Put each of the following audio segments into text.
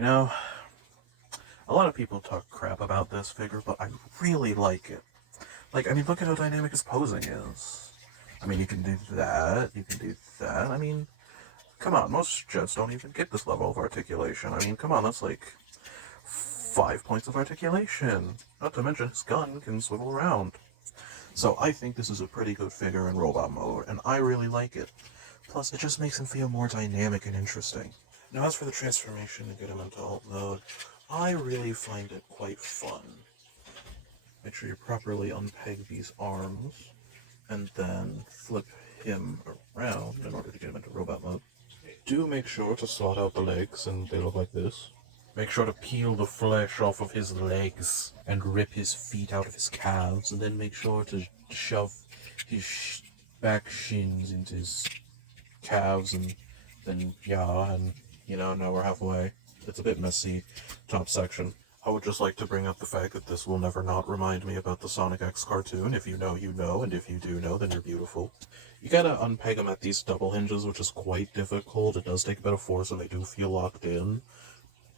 You know, a lot of people talk crap about this figure, but I really like it. Like, I mean, look at how dynamic his posing is. I mean, you can do that, you can do that. I mean, come on, most jets don't even get this level of articulation. I mean, come on, that's like 5 points of articulation. Not to mention his gun can swivel around. So I think this is a pretty good figure in robot mode, and I really like it. Plus, it just makes him feel more dynamic and interesting. Now, as for the transformation to get him into alt mode, I really find it quite fun. Make sure you properly unpeg these arms, and then flip him around in order to get him into robot mode. Do make sure to sort out the legs, and they look like this. Make sure to peel the flesh off of his legs and rip his feet out of his calves, and then make sure to shove his back shins into his calves, and then, yeah, and, now we're halfway. It's a bit messy, top section. I would just like to bring up the fact that this will never not remind me about the Sonic X cartoon. If you know, you know, and if you do know, then you're beautiful. You gotta unpeg them at these double hinges, which is quite difficult. It does take a bit of force, and they do feel locked in.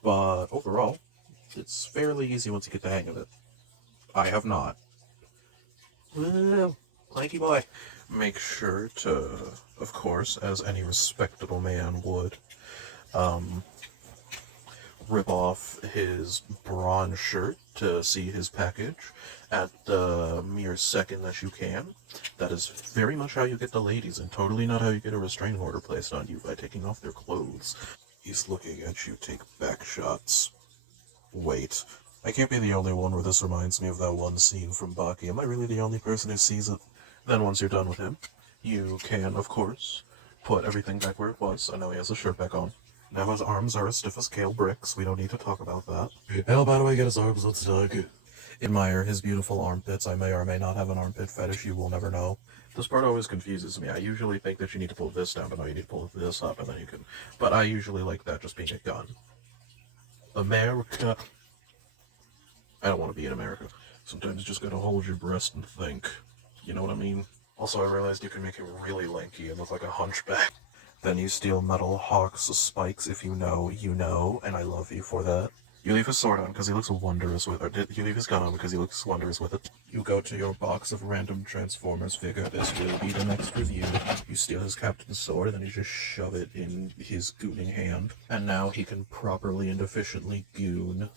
But overall, it's fairly easy once you get the hang of it. I have not. Well, lanky boy. Make sure to, of course, as any respectable man would, rip off his bronze shirt to see his package at the mere second that you can. That is very much how you get the ladies, and totally not how you get a restraining order placed on you, by taking off their clothes. He's looking at you take back shots. Wait, I can't be the only one where this reminds me of that one scene from Baki. Am I really the only person who sees it? Then once you're done with him, you can, of course, put everything back where it was. I know he has his shirt back on. Now his arms are as stiff as kale bricks. We don't need to talk about that. How about I get his arms unstuck? Admire his beautiful armpits. I may or may not have an armpit fetish. You will never know. This part always confuses me. I usually think that you need to pull this down, but no, you need to pull this up, and then you can... But I usually like that just being a gun. America. I don't want to be in America. Sometimes you just gotta hold your breast and think. You know what I mean? Also, I realized you can make him really lanky and look like a hunchback. Then you steal Metal Hawk's spikes. If you know, you know, and I love you for that. You leave his sword on because he looks wondrous with it. You leave his gun on because he looks wondrous with it. You go to your box of random Transformers figure. This will be the next review. You steal his captain's sword, and then you just shove it in his gooning hand. And now he can properly and efficiently goon.